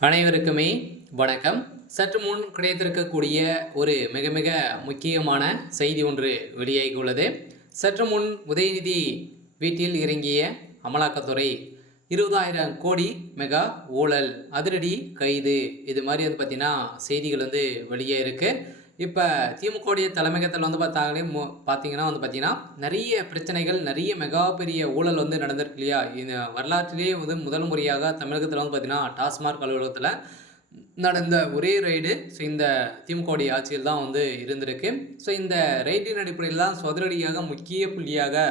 அனைவருக்குமே வணக்கம். சற்று முன் கிடைத்திருக்கக்கூடிய ஒரு மிக மிக முக்கியமான செய்தி ஒன்று வெளியாகியுள்ளது. சற்று முன் உதயநிதி வீட்டில் இறங்கிய அமலாக்கத்துறை 20,000 கோடி மெகா ஊழல், அதிரடி கைது, இது மாதிரி பார்த்தீங்கன்னா செய்திகள் வெளியே இருக்கு. இப்போ திமுகவுடைய தலைமையகத்தில் பார்த்தீங்கன்னா பார்த்தீங்கன்னா நிறைய பிரச்சனைகள், நிறைய மெகா பெரிய ஊழல் நடந்திருக்கு இல்லையா? இந்த வரலாற்றிலேயே முதல் முறையாக தமிழகத்தில் பார்த்தீங்கன்னா டாஸ்மாக் அலுவலகத்தில் நடந்த ஒரே ரைடு இந்த திமுகவுடைய ஆட்சியில் தான் இருந்திருக்கு. ஸோ இந்த ரைடின் அடிப்படையில் தான் சதுரடியாக முக்கிய புள்ளியாக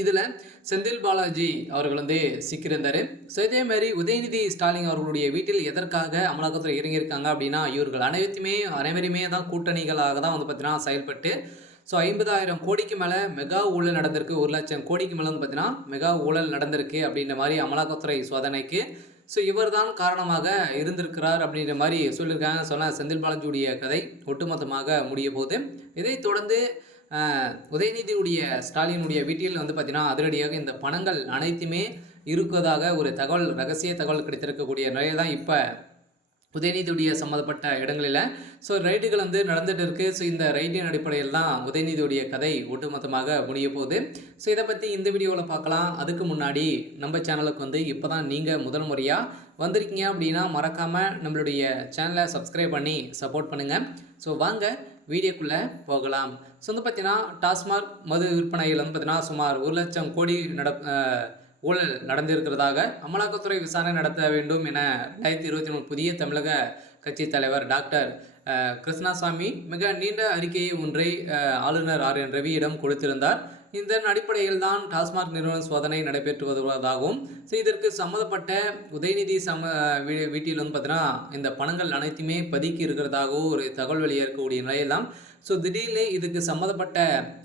இதில் செந்தில் பாலாஜி அவர்கள் சிக்கியிருந்தார். ஸோ இதே மாதிரி உதயநிதி ஸ்டாலின் அவர்களுடைய வீட்டில் எதற்காக அமலாக்கத்துறை இறங்கியிருக்காங்க அப்படின்னா, இவர்கள் அனைவருமே தான் கூட்டணிகளாக தான் பார்த்தீங்கன்னா செயல்பட்டு, ஸோ 50,000 கோடிக்கு மேலே மெகா ஊழல் நடந்திருக்கு, 1,00,000 கோடிக்கு மேலே பார்த்தீங்கன்னா மெகா ஊழல் நடந்திருக்கு அப்படின்ற மாதிரி அமலாக்கத்துறை சோதனைக்கு ஸோ இவர் தான் காரணமாக இருந்திருக்கிறார் அப்படின்ற மாதிரி சொல்லியிருக்காங்க. சொன்னால் செந்தில் பாலாஜியுடைய கதை ஒட்டுமொத்தமாக முடிய போகுது. இதைத் தொடர்ந்து உதயநிதியுடைய ஸ்டாலினுடைய வீட்டில் பார்த்தீங்கன்னா அதிரடியாக இந்த பணங்கள் அனைத்துமே இருக்குவதாக ஒரு ரகசிய தகவல் கிடைத்திருக்கக்கூடிய நிலையில் தான் இப்போ உதயநிதியுடைய சம்மந்தப்பட்ட இடங்களில் ஸோ ரைடுகள் நடந்துகிட்டு இருக்குது. ஸோ இந்த ரைட்டின் அடிப்படையில் தான் உதயநிதியுடைய கதை ஒட்டுமொத்தமாக முடிய போகுது. ஸோ இதை பற்றி இந்த வீடியோவில் பார்க்கலாம். அதுக்கு முன்னாடி நம்ம சேனலுக்கு இப்போ தான் நீங்கள் முதல் முறையாக வந்திருக்கீங்க அப்படின்னா மறக்காமல் நம்மளுடைய சேனலை சப்ஸ்கிரைப் பண்ணி சப்போர்ட் பண்ணுங்கள். ஸோ வாங்க வீடியோக்குள்ளே போகலாம். ஸோ பார்த்தீங்கன்னா டாஸ்மாக் மது விற்பனையில் பார்த்தீங்கன்னா சுமார் 1,00,000 கோடி ஊழல் நடந்திருக்கிறதாக அமலாக்கத்துறை விசாரணை நடத்த வேண்டும் என 2023 புதிய தமிழக கட்சி தலைவர் டாக்டர் கிருஷ்ணசாமி மிக நீண்ட அறிக்கையை ஒன்றை ஆளுநர் RN ரவியிடம் கொடுத்திருந்தார். இதன் அடிப்படையில் தான் டாஸ்மாக் நிறுவன சோதனை நடைபெற்று வருவதாகவும், ஸோ இதற்கு சம்மந்தப்பட்ட உதயநிதி வீட்டில் பார்த்தீங்கன்னா இந்த பணங்கள் அனைத்துமே பதுக்கி இருக்கிறதாகவும் ஒரு தகவல் வெளியேறக்கூடிய நிலையில் தான் ஸோ திடீர்னு இதுக்கு சம்மந்தப்பட்ட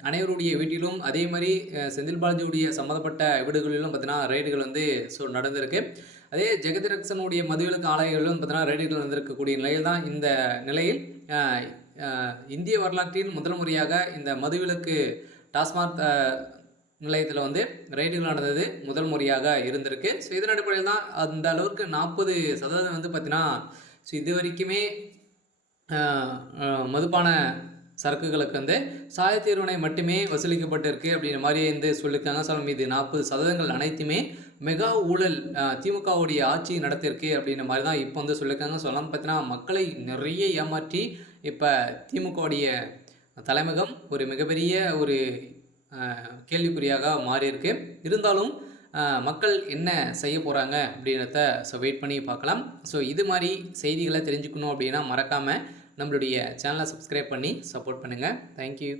அனைவருடைய வீட்டிலும் அதே மாதிரி செந்தில் பாலாஜியுடைய சம்மந்தப்பட்ட வீடுகளிலும் பார்த்தீங்கன்னா ரைடுகள் ஸோ நடந்திருக்கு. அதே ஜெகதிரக்ஷனுடைய மதுவிலக்கு ஆலைகளிலும் பார்த்தீங்கன்னா ரைடுகள் நடந்திருக்கக்கூடிய நிலையில் தான் இந்த நிலையில் இந்திய வரலாற்றில் முதல் முறையாக இந்த மதுவிலக்கு டாஸ்மாக் நிலையத்தில் ரைடுகள் நடந்தது முதல் முறையாக இருந்திருக்கு. ஸோ இதன் அடிப்படையில் தான் அந்த அளவுக்கு 40% பார்த்தீங்கன்னா ஸோ இது வரைக்குமே மதுபான சரக்குகளுக்கு சாய தீர்வினை மட்டுமே வசூலிக்கப்பட்டிருக்கு அப்படின்ற மாதிரி சொல்லியிருக்காங்க. ஸோ மீது 40% அனைத்துமே மெகா ஊழல் திமுகவுடைய ஆட்சி நடத்திருக்கு அப்படின்ற மாதிரி தான் இப்போ சொல்லியிருக்காங்க. சொல்லலாம் பார்த்தீங்கன்னா மக்களை நிறைய ஏமாற்றி இப்போ திமுகவுடைய தலைமையகம் ஒரு மிகப்பெரிய ஒரு கேள்விக்குறியாக மாறியிருக்கு. இருந்தாலும் மக்கள் என்ன செய்ய போகிறாங்க அப்படின்றத ஸோ வெயிட் பண்ணி பார்க்கலாம். ஸோ இது மாதிரி செய்திகளை தெரிஞ்சுக்கணும் அப்படின்னா மறக்காமல் நம்மளுடைய சேனலை சப்ஸ்கிரைப் பண்ணி சப்போர்ட் பண்ணுங்கள். தேங்க்யூ.